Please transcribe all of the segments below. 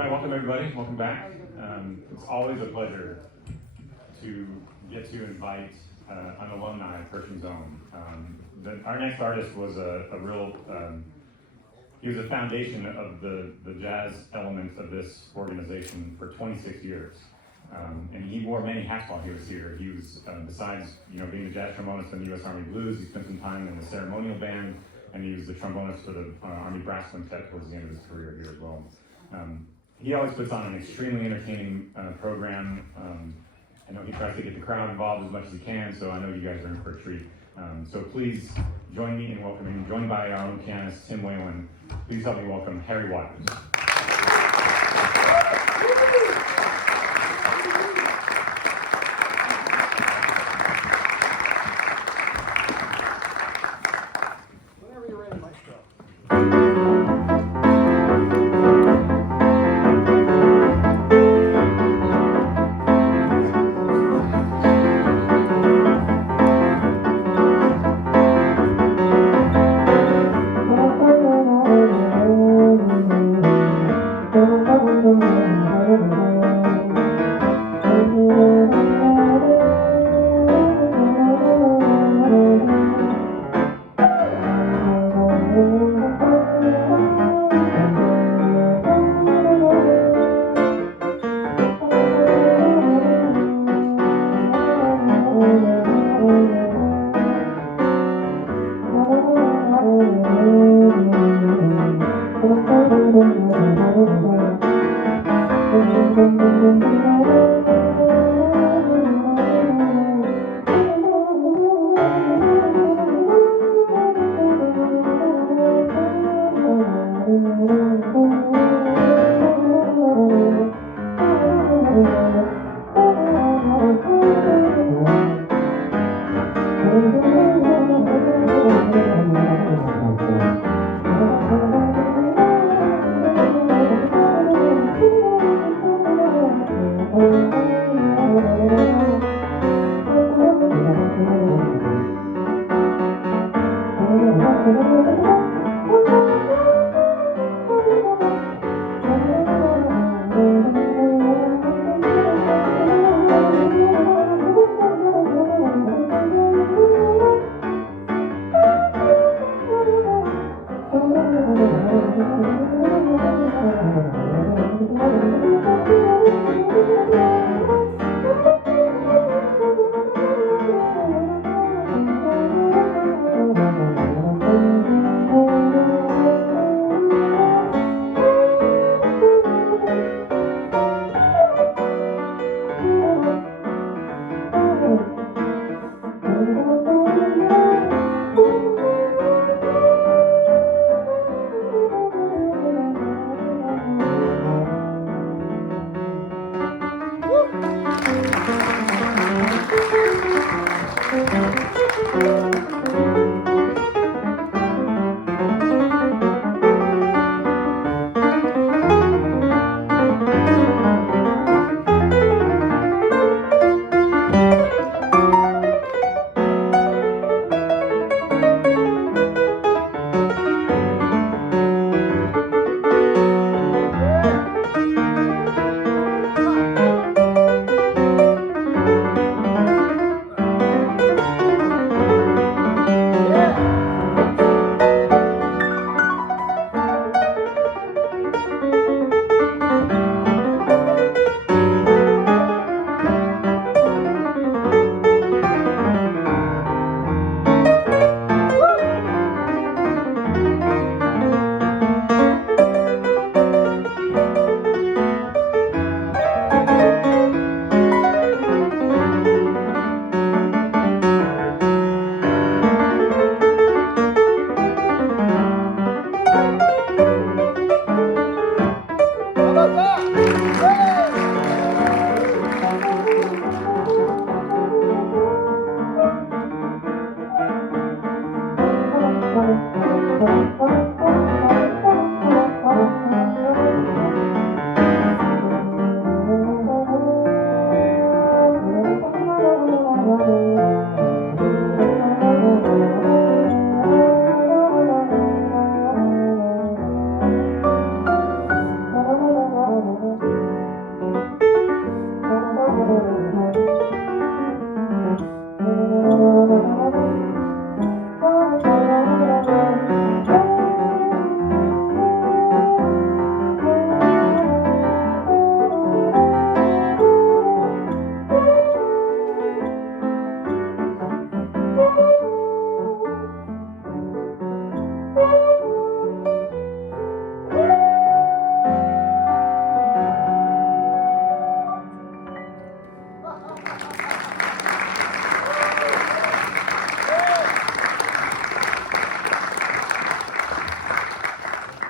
right, welcome everybody. Welcome back. It's always a pleasure to get to invite an alumni of Pershing's Own. Our next artist was a real, he was a foundation of the jazz elements of this organization for 26 years. And he wore many hats while he was here. He was, besides being the jazz trombonist in the U.S. Army Blues, he spent some time in the ceremonial band, and he was the trombonist for the Army Brass Quintet towards the end of his career here as well. He always puts on an extremely entertaining program. I know he tries to get the crowd involved as much as he can, so I know you guys are in for a treat. So please join me in welcoming, joined by our own pianist, Tim Whalen. Please help me welcome Harry Waters.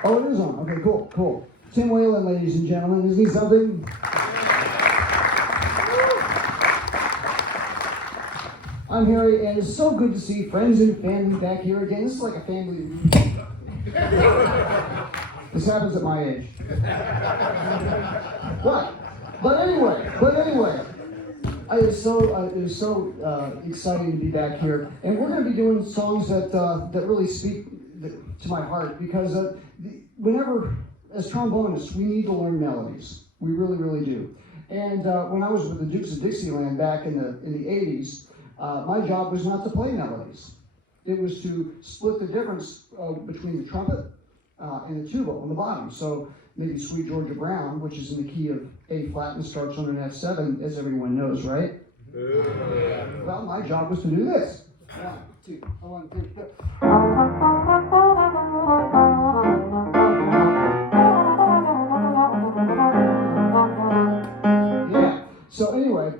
Oh, it is on. Okay, cool. Tim Whalen, ladies and gentlemen. Isn't he something? I'm Harry, and it's so good to see friends and family back here again. This is like a family. This happens at my age. What? But anyway, it was so exciting to be back here, and we're going to be doing songs that really speak to my heart, because whenever, as trombonists, we need to learn melodies. We really, really do. And when I was with the Dukes of Dixieland back in the 80s, my job was not to play melodies. It was to split the difference between the trumpet and the tuba on the bottom. So maybe Sweet Georgia Brown, which is in the key of A flat and starts on an F7, as everyone knows, right? Well, my job was to do this. 1, 2, 3, 4. Yeah. So anyway,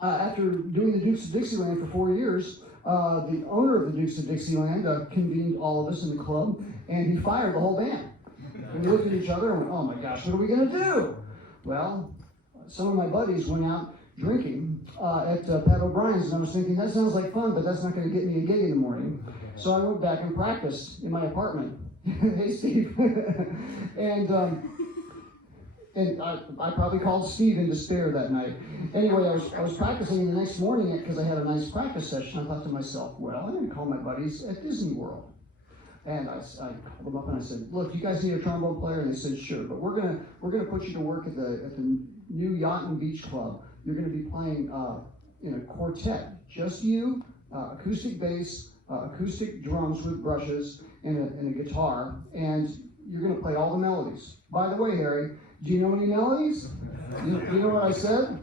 after doing the Dukes of Dixieland for 4 years, the owner of the Dukes of Dixieland convened all of us in the club, and he fired the whole band. And we looked at each other and went, oh my gosh, what are we going to do? Well, some of my buddies went out drinking at Pat O'Brien's, and I was thinking, that sounds like fun, but that's not going to get me a gig in the morning. So I went back and practiced in my apartment. Hey, Steve. and I probably called Steve in despair that night. Anyway, I was practicing the next morning because I had a nice practice session. I thought to myself, well, I'm going to call my buddies at Disney World. And I called them up and I said, look, you guys need a trombone player? And they said, sure, but we're gonna put you to work at the new Yacht and Beach Club. You're gonna be playing in a quartet, just you, acoustic bass, acoustic drums with brushes, and a guitar, and you're gonna play all the melodies. By the way, Harry, do you know any melodies? You know what I said?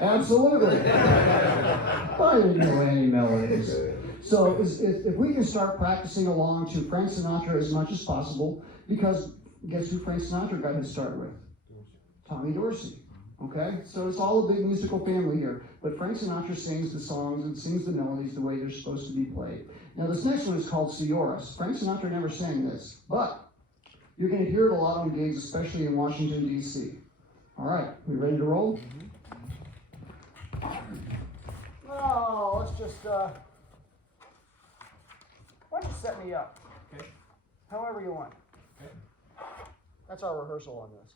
Absolutely. I didn't know any melodies. So if we can start practicing along to Frank Sinatra as much as possible, because guess who Frank Sinatra got his start with? Tommy Dorsey. Okay? So it's all a big musical family here. But Frank Sinatra sings the songs and sings the melodies the way they're supposed to be played. Now this next one is called Sioras. Frank Sinatra never sang this, but you're going to hear it a lot on gigs, especially in Washington, D.C. All right, we ready to roll? Oh, let's just, why don't you set me up? Okay. However you want. Okay. That's our rehearsal on this.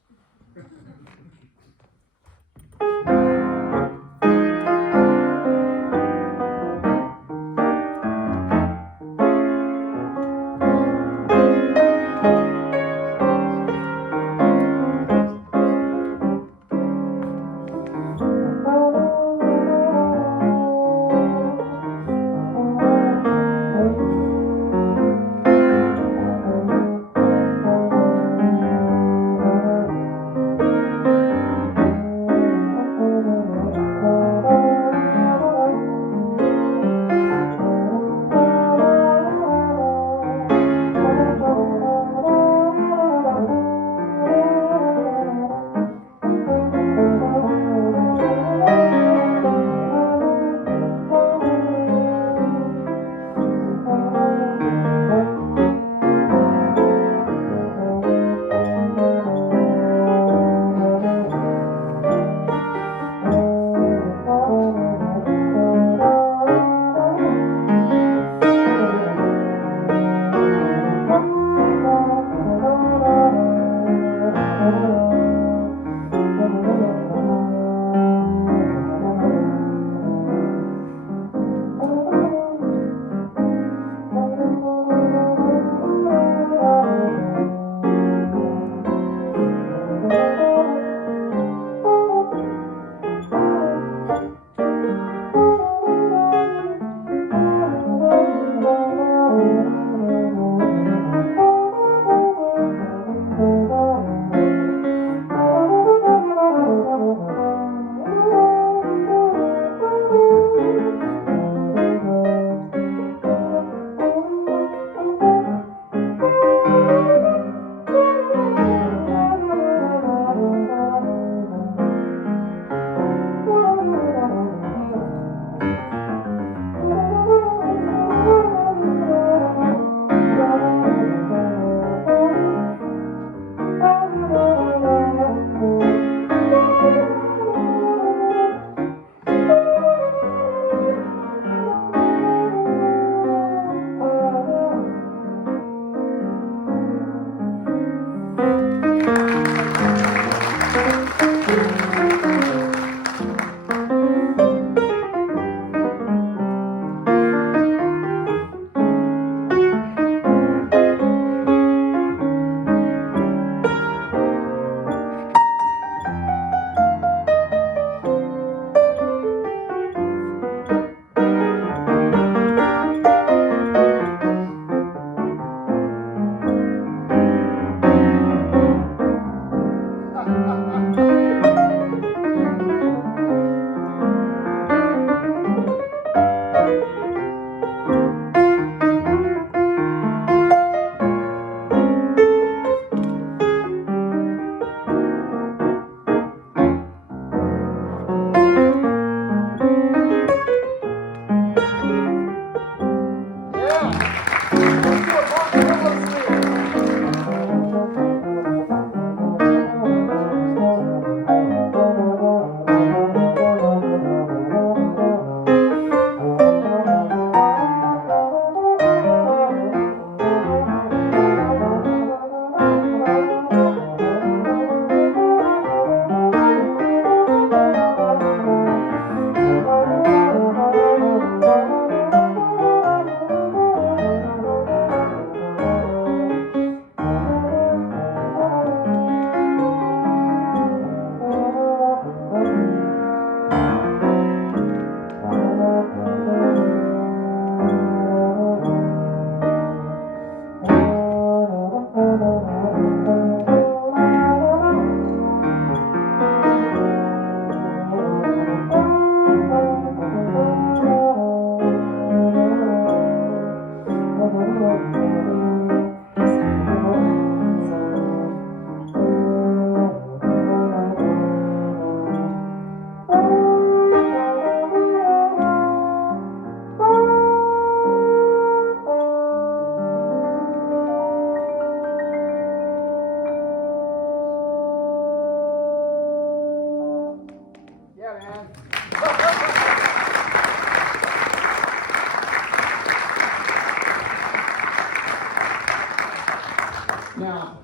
Now,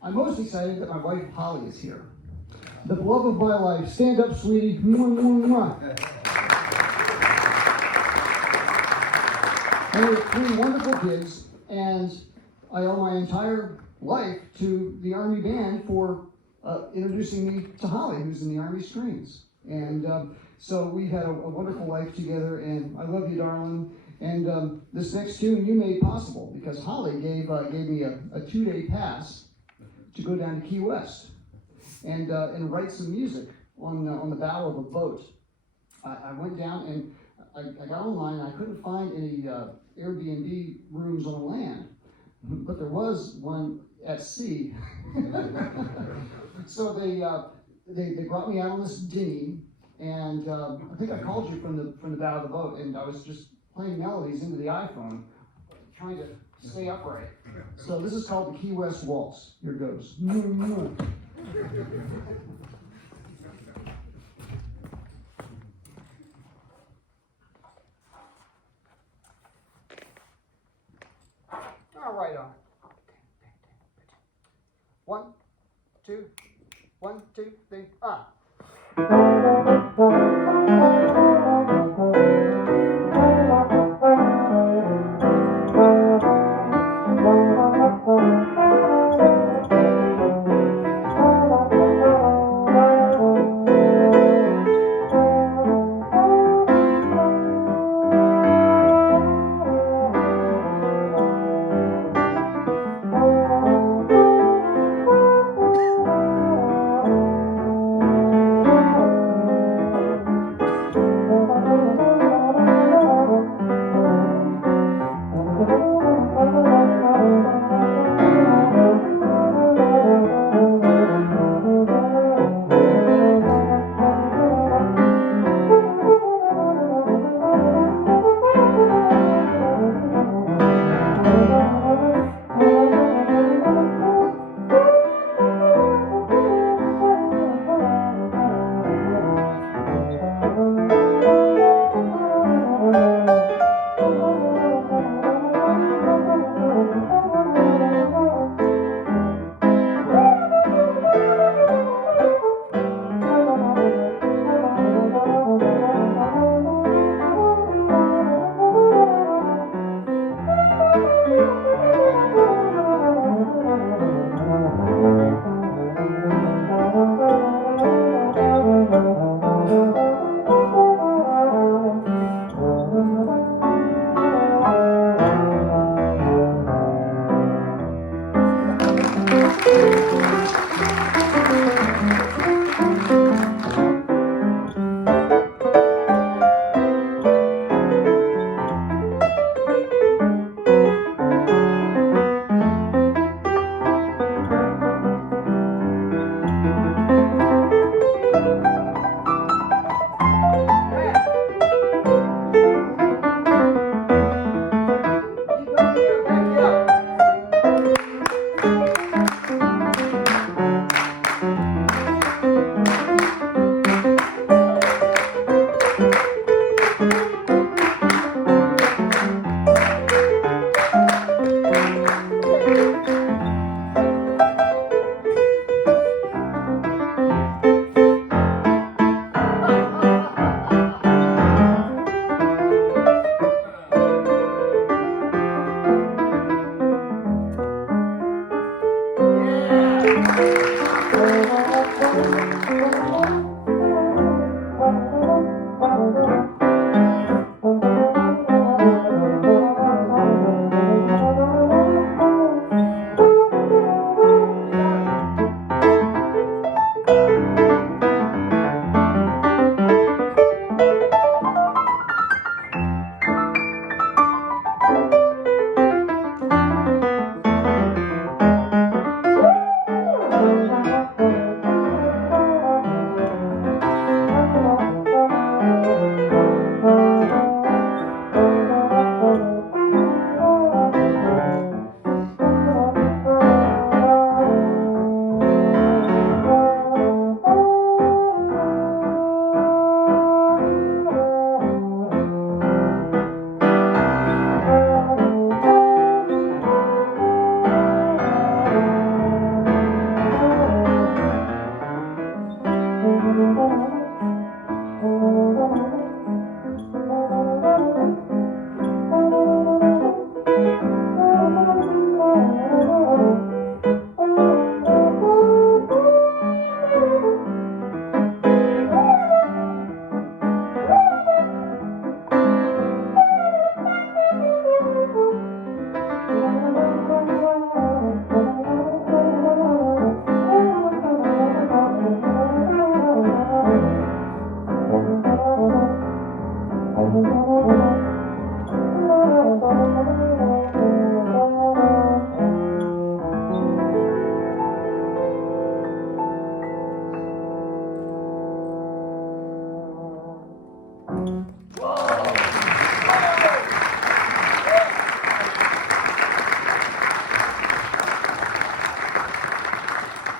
I'm most excited that my wife Holly is here. The love of my life. Stand up, sweetie. Mwah, mwah, mwah. And we have 3 wonderful kids, and I owe my entire life to the Army Band for introducing me to Holly, who's in the Army Strings. And so we've had a wonderful life together, and I love you, darling. And this next tune you made possible because Holly gave me a 2-day pass to go down to Key West and write some music on the bow of a boat. I went down and I got online and I couldn't find any Airbnb rooms on land, but there was one at sea. So they brought me out on this dinghy, and I think I called you from the bow of the boat, and I was just playing melodies into the iPhone, trying to stay upright. So this is called the Key West Waltz. Here goes. All right, on. 1, 2, 1, 2, 3, ah.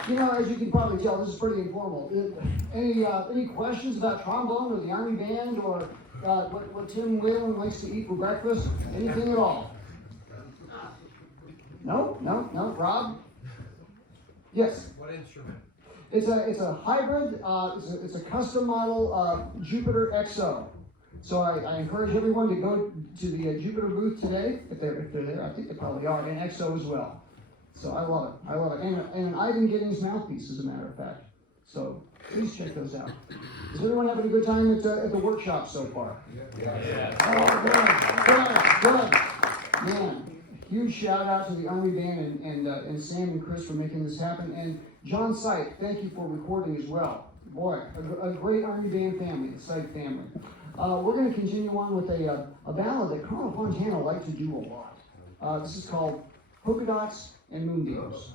You know, as you can probably tell, this is pretty informal. Any questions about trombone or the Army Band or what Tim Whalen likes to eat for breakfast? Anything at all? No? Rob? Yes? What instrument? It's a hybrid, it's a custom model Jupiter XO. So I encourage everyone to go to the Jupiter booth today, if they're there. I think they probably are, and XO as well. So I love it. And an Ivan Giddings mouthpiece, as a matter of fact. So please check those out. Is everyone having a good time at the workshop so far? Yeah. Oh, good. Man, huge shout out to the Army Band and Sam and Chris for making this happen. And John Sight, thank you for recording as well. Boy, a great Army Band family, the Sight family. We're going to continue on with a ballad that Carl Fontana liked to do a lot. This is called Polka Dots and Moonbeams.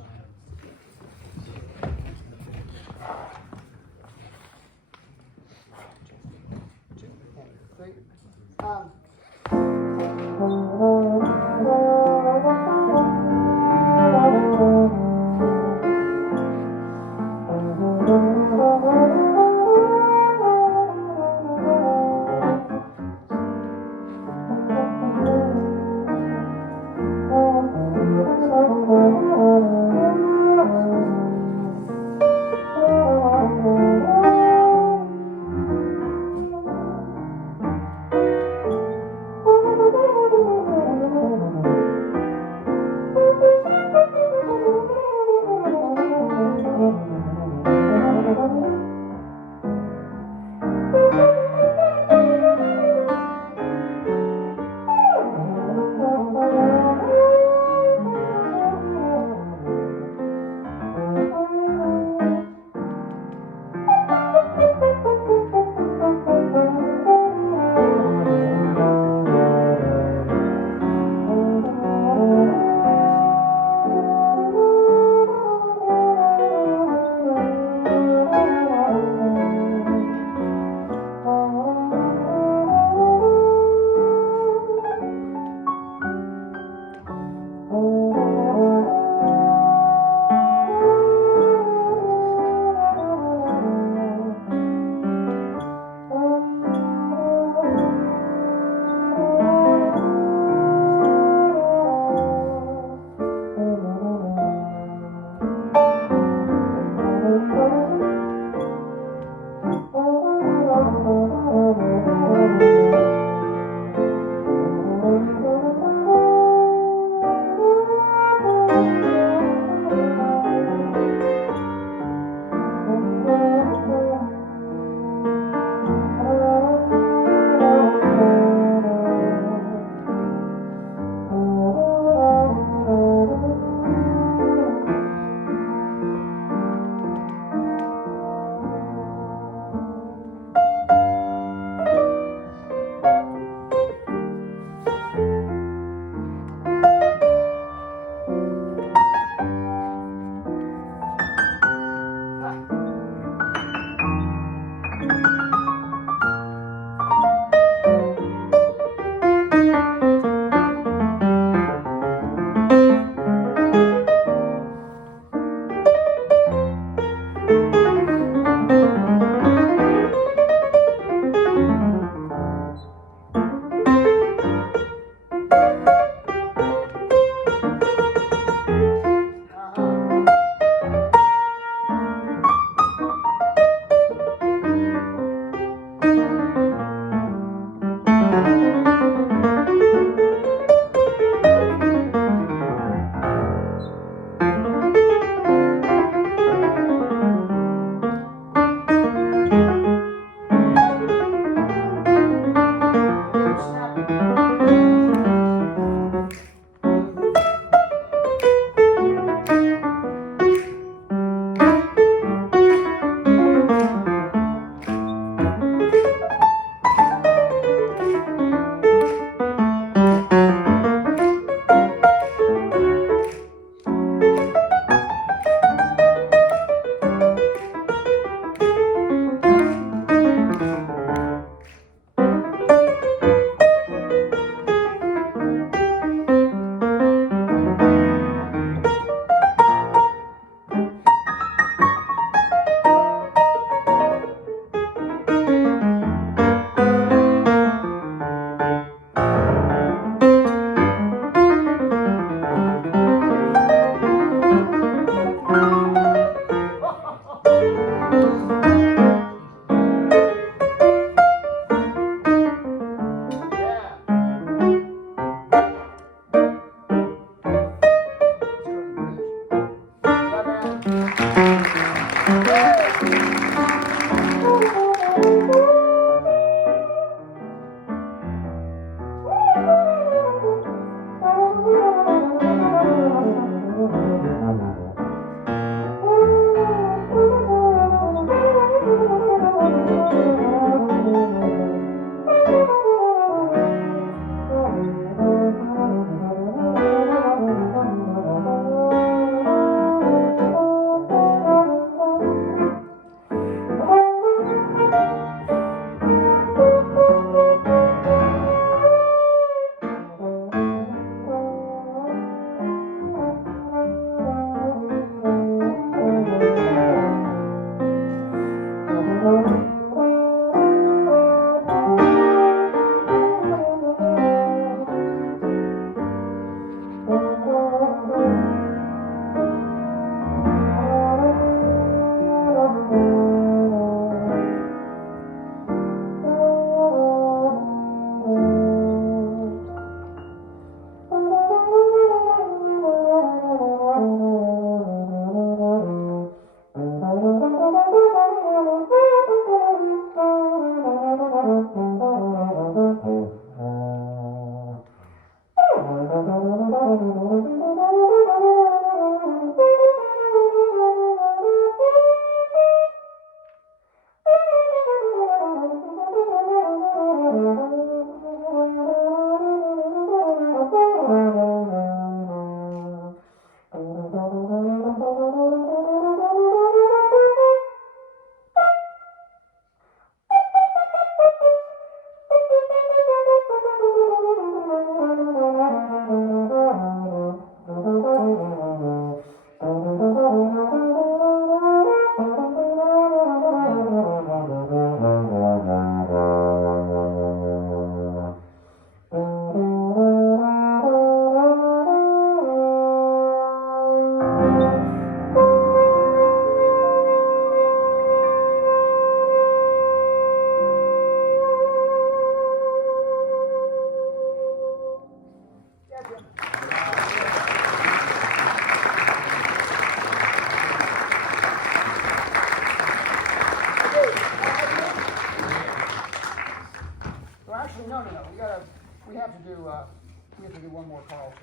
We have to do one more Carlton.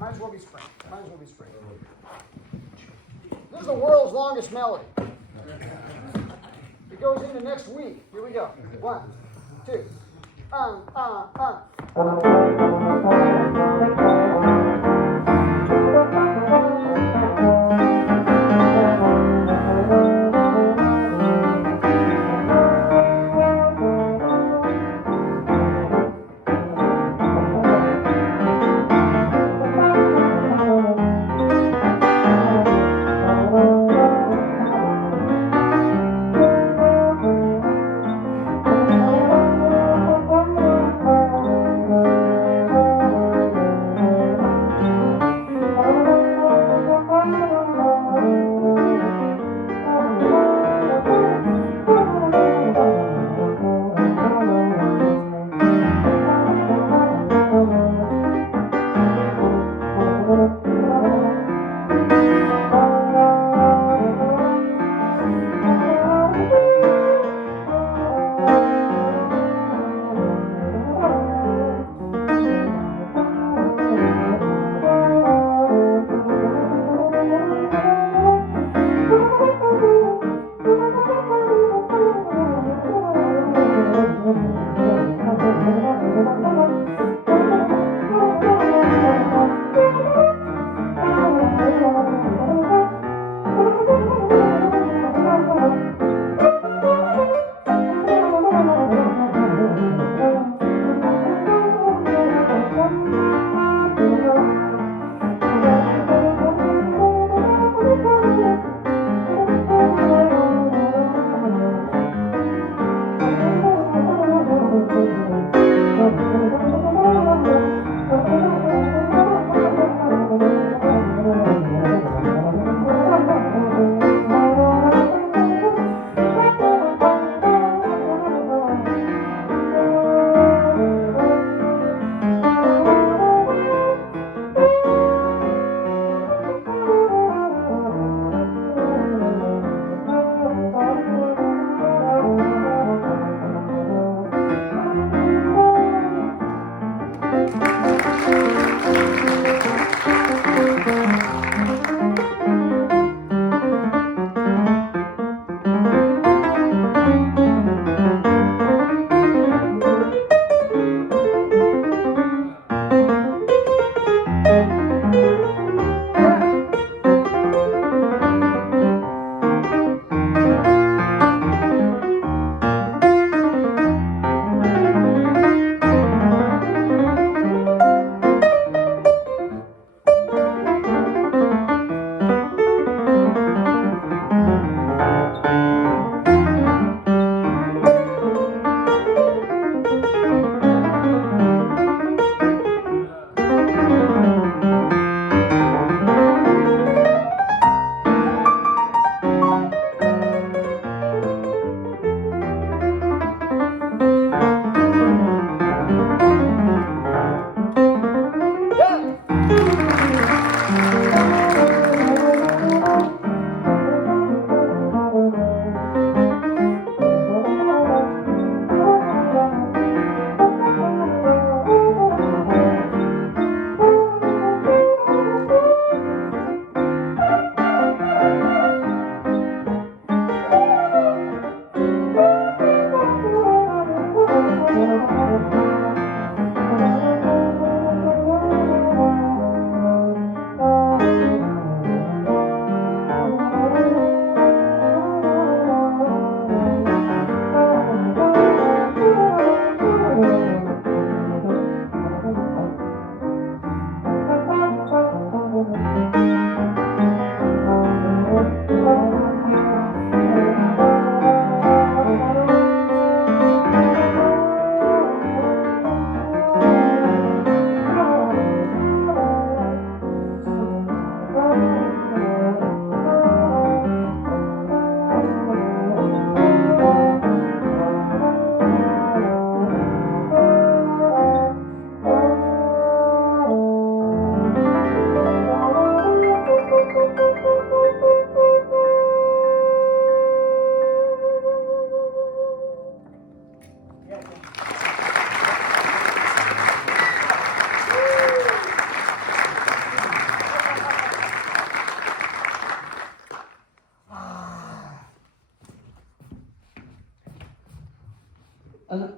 Might as well be spring. Might as well be spring. This is the world's longest melody. It goes into next week. Here we go. 1, 2.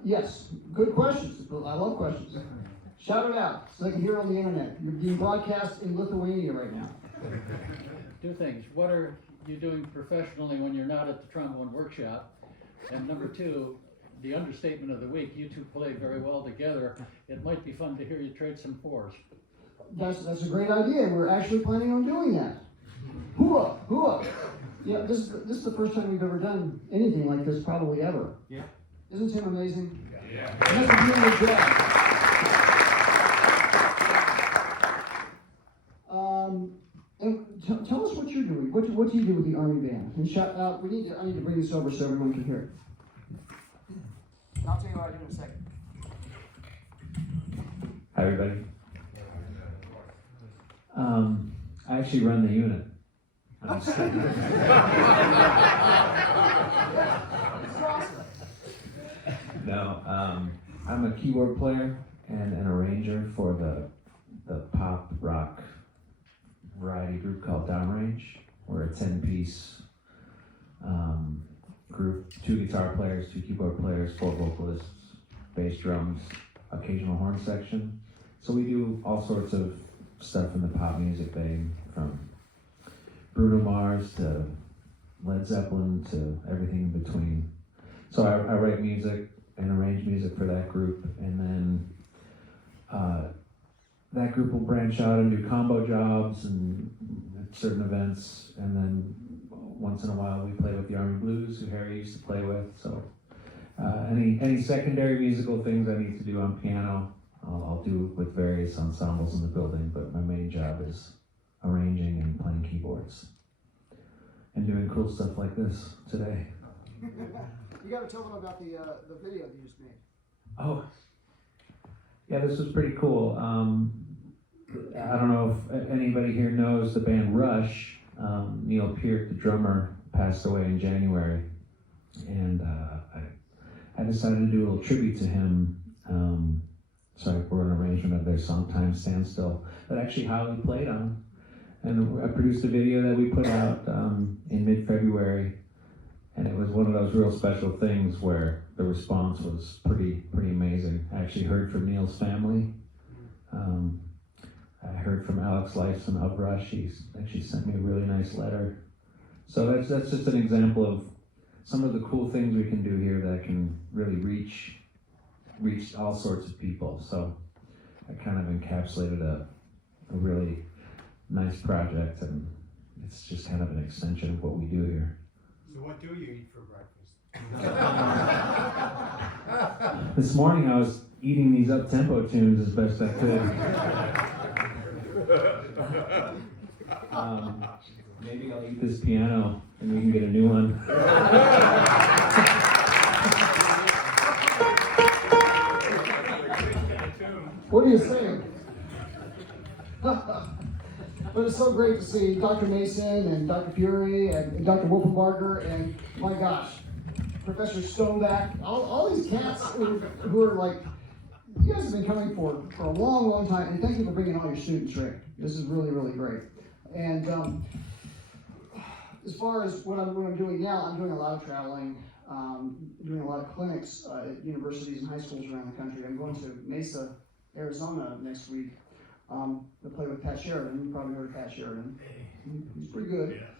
Yes, good questions. I love questions. Shout it out so they can hear it on the internet. You're being broadcast in Lithuania right now. Two things. What are you doing professionally when you're not at the trombone workshop? And number two, the understatement of the week, you two play very well together. It might be fun to hear you trade some fours. That's a great idea. We're actually planning on doing that. Hooah, hooah. Yeah, this is the first time we've ever done anything like this, probably ever. Yeah. Isn't Tim amazing? Yeah. That's a really good job. And tell us what you're doing. What do you do with the Army Band? And shout out. I need to bring this over so everyone can hear it. I'll tell you what I do in a second. Hi, everybody. I actually run the unit. No, I'm a keyboard player and an arranger for the pop rock variety group called Downrange. We're a 10-piece group, 2 guitar players, 2 keyboard players, 4 vocalists, bass, drums, occasional horn section. So we do all sorts of stuff in the pop music vein, from Bruno Mars to Led Zeppelin to everything in between. So I write music and arrange music for that group, and then that group will branch out and do combo jobs and at certain events, and then once in a while we play with the Army Blues, who Harry used to play with. So any secondary musical things I need to do on piano, I'll do with various ensembles in the building, but my main job is arranging and playing keyboards and doing cool stuff like this today. You got to tell them about the video that you just made. Oh, yeah, this was pretty cool. I don't know if anybody here knows the band Rush. Neil Peart, the drummer, passed away in January, and I decided to do a little tribute to him. So I wrote an arrangement of their song "Time Stands Still" that actually Holly played on, and I produced a video that we put out in mid-February, and it was one of those real special things where the response was pretty amazing. I actually heard from Neil's family. I heard from Alex Lifeson of Rush. He actually sent me a really nice letter. So that's just an example of some of the cool things we can do here that can really reach all sorts of people. So I kind of encapsulated a really nice project, and it's just kind of an extension of what we do here. So what do you eat for breakfast? This morning I was eating these up-tempo tunes as best I could. Maybe I'll eat this piano and we can get a new one. What are you saying? But it's so great to see Dr. Mason and Dr. Fury and Dr. Wolfenbarger and, my gosh, Professor Stoneback, all these cats who are like, you guys have been coming for a long time, and thank you for bringing all your students, Rick. This is really, really great. And as far as what I'm doing now, I'm doing a lot of traveling, doing a lot of clinics at universities and high schools around the country. I'm going to Mesa, Arizona next week to play with Pat Sheridan. You probably heard of Pat Sheridan. He's pretty good. Yeah.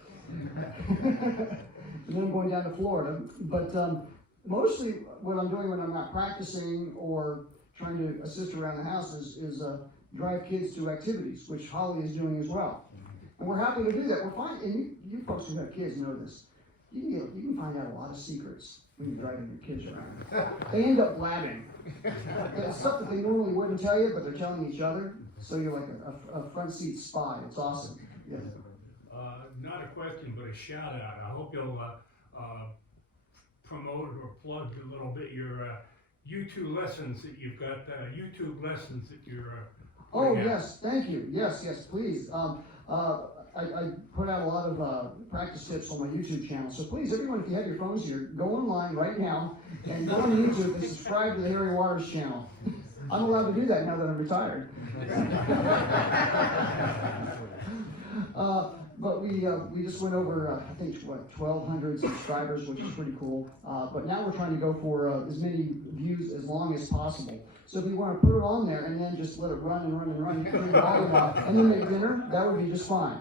And then I'm going down to Florida. But mostly what I'm doing when I'm not practicing or trying to assist around the house is drive kids to activities, which Holly is doing as well. And we're happy to do that. We're fine, and you folks who have kids know this. You can find out a lot of secrets when you're driving your kids around. They end up blabbing. It's stuff that they normally wouldn't tell you, but they're telling each other. So you're like a front seat spy. It's awesome. Yeah. Not a question, but a shout out. I hope you'll promote or plug a little bit your YouTube lessons that you've got. YouTube lessons that you're. Oh yes, thank you. Yes, please. I put out a lot of practice tips on my YouTube channel. So please, everyone, if you have your phones here, go online right now and go on YouTube and subscribe to the Harry Waters channel. I'm allowed to do that now that I'm retired. But we just went over, I think, 1,200 subscribers, which is pretty cool. But now we're trying to go for as many views as long as possible. So if you want to put it on there and then just let it run and run and run, you can volume out, and then make dinner, that would be just fine.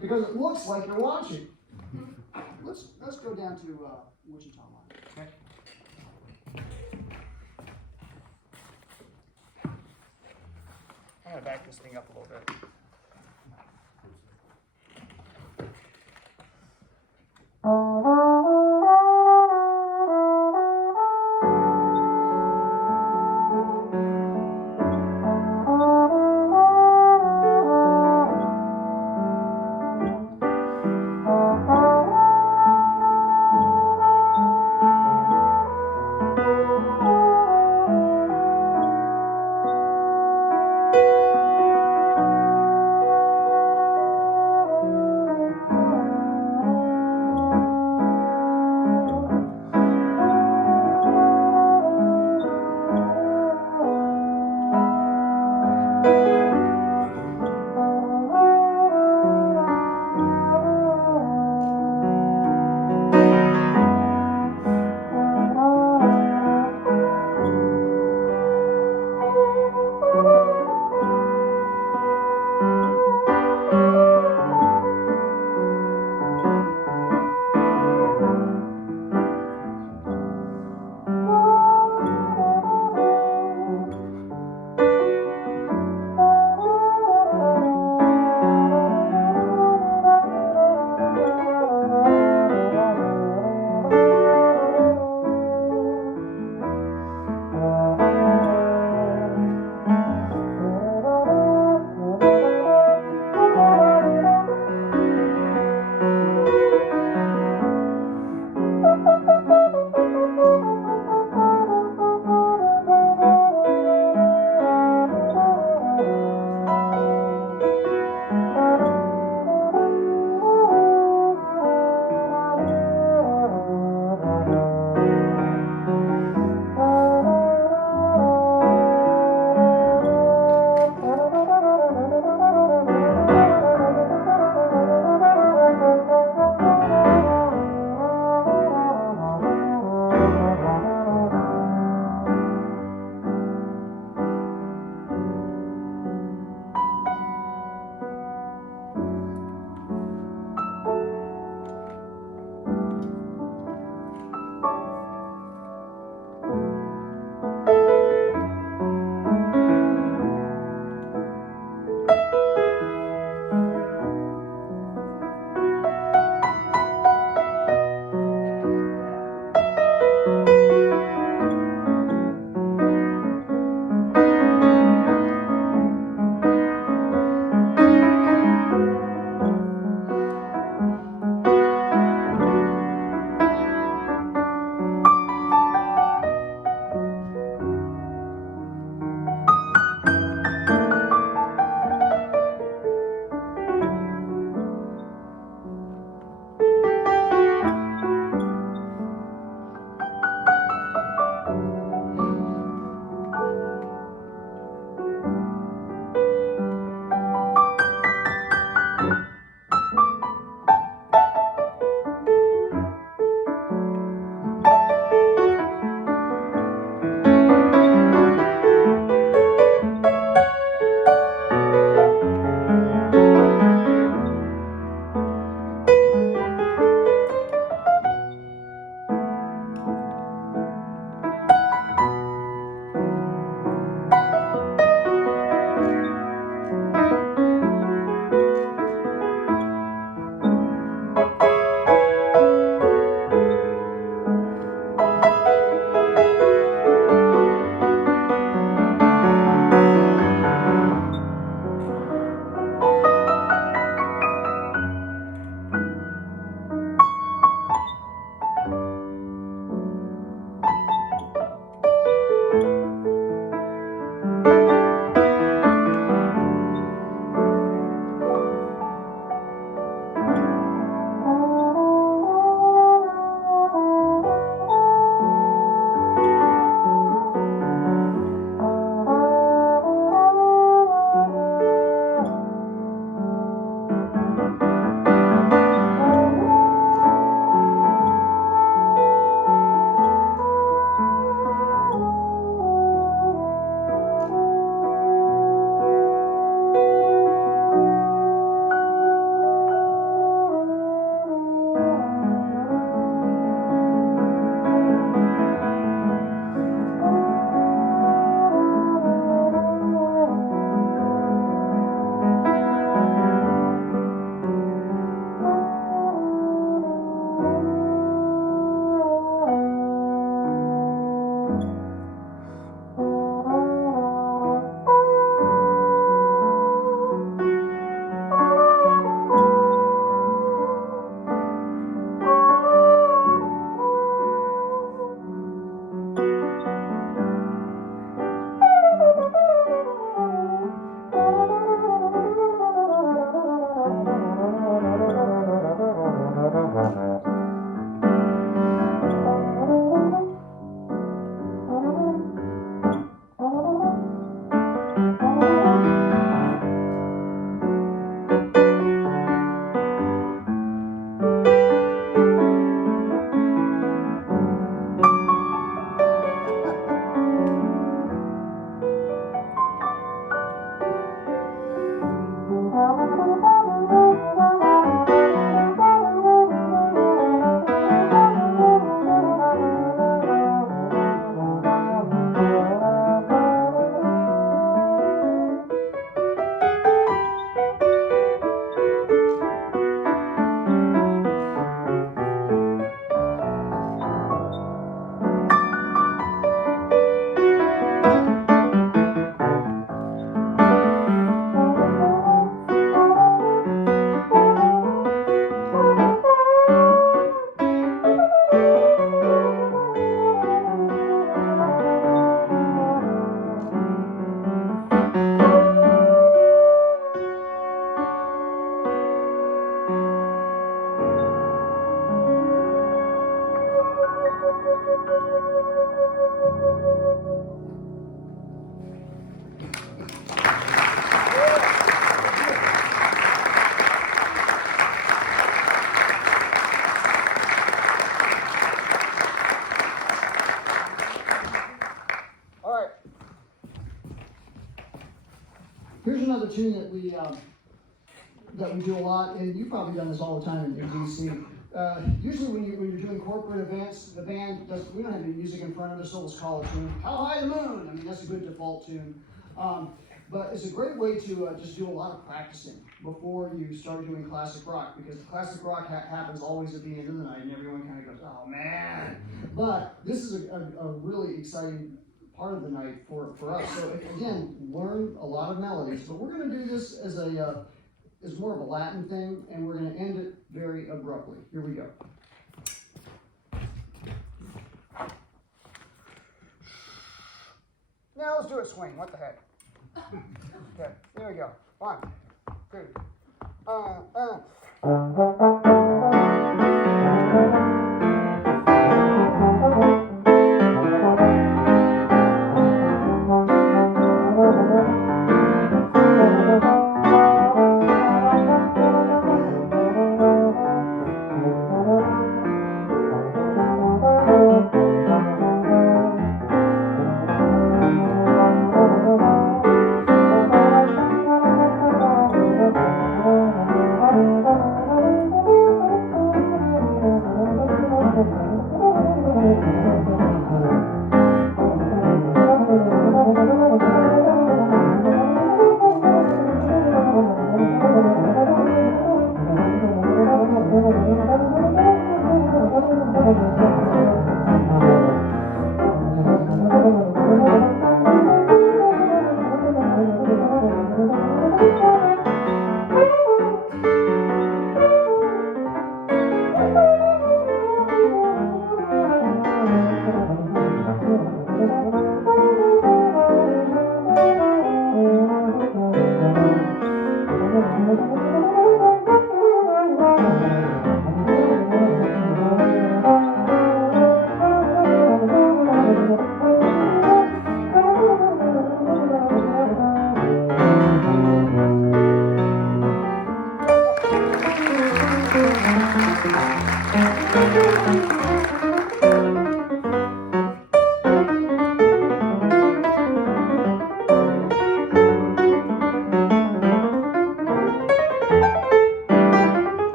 Because it looks like you're watching. Let's go down to Wichita line. Okay. I'm gonna back this thing up a little bit. another tune that we do a lot, and you've probably done this all the time in DC. Usually when you're doing corporate events, the band does. We don't have any music in front of us, so let's call a tune "How High the Moon." I mean, that's a good default tune. But it's a great way to just do a lot of practicing before you start doing classic rock, because the classic rock happens always at the end of the night, and everyone kind of goes, "Oh man!" But this is a really exciting part of the night for us. So again, learn a lot of melodies, but we're going to do this as more of a Latin thing, and we're going to end it very abruptly. Here we go. Now let's do a swing. What the heck? Okay, here we go. 1, 2.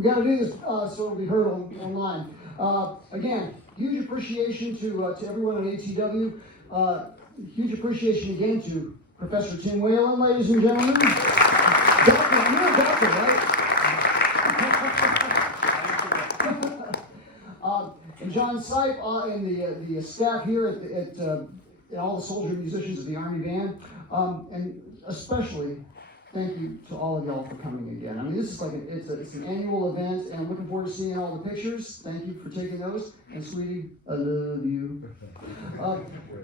We got to do this so it'll be heard online. Again, huge appreciation to everyone at ATW. Huge appreciation again to Professor Tim Whalen, ladies and gentlemen. Doctor, you're a doctor, right? And John Sipe and the staff here at all the soldier musicians of the Army Band, and especially thank you to all of y'all for coming again. I mean, this is like it's an annual event, and I'm looking forward to seeing all the pictures. Thank you for taking those. And sweetie, I love you.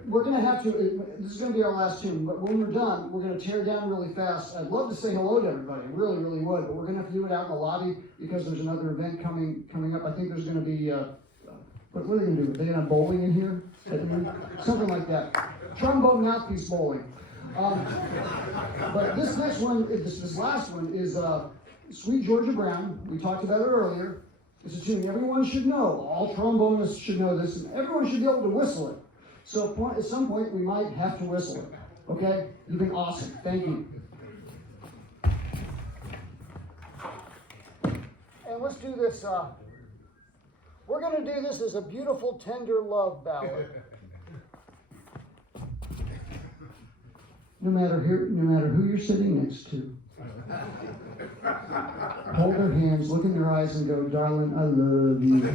We're going to have to, this is going to be our last tune, but when we're done, we're going to tear down really fast. I'd love to say hello to everybody, I really, really would, but we're going to have to do it out in the lobby because there's another event coming up. I think there's going to be, what are they going to do? Are they going to have bowling in here? Something like that. Trombone mouthpiece bowling. But this next one, this last one is Sweet Georgia Brown. We talked about it earlier. It's a tune everyone should know. All trombonists should know this, and everyone should be able to whistle it. So at some point, we might have to whistle it. Okay? You've been awesome. Thank you. And let's do this. We're going to do this as a beautiful, tender love ballad. No matter who you're sitting next to, hold their hands, look in their eyes, and go, darling, I love you.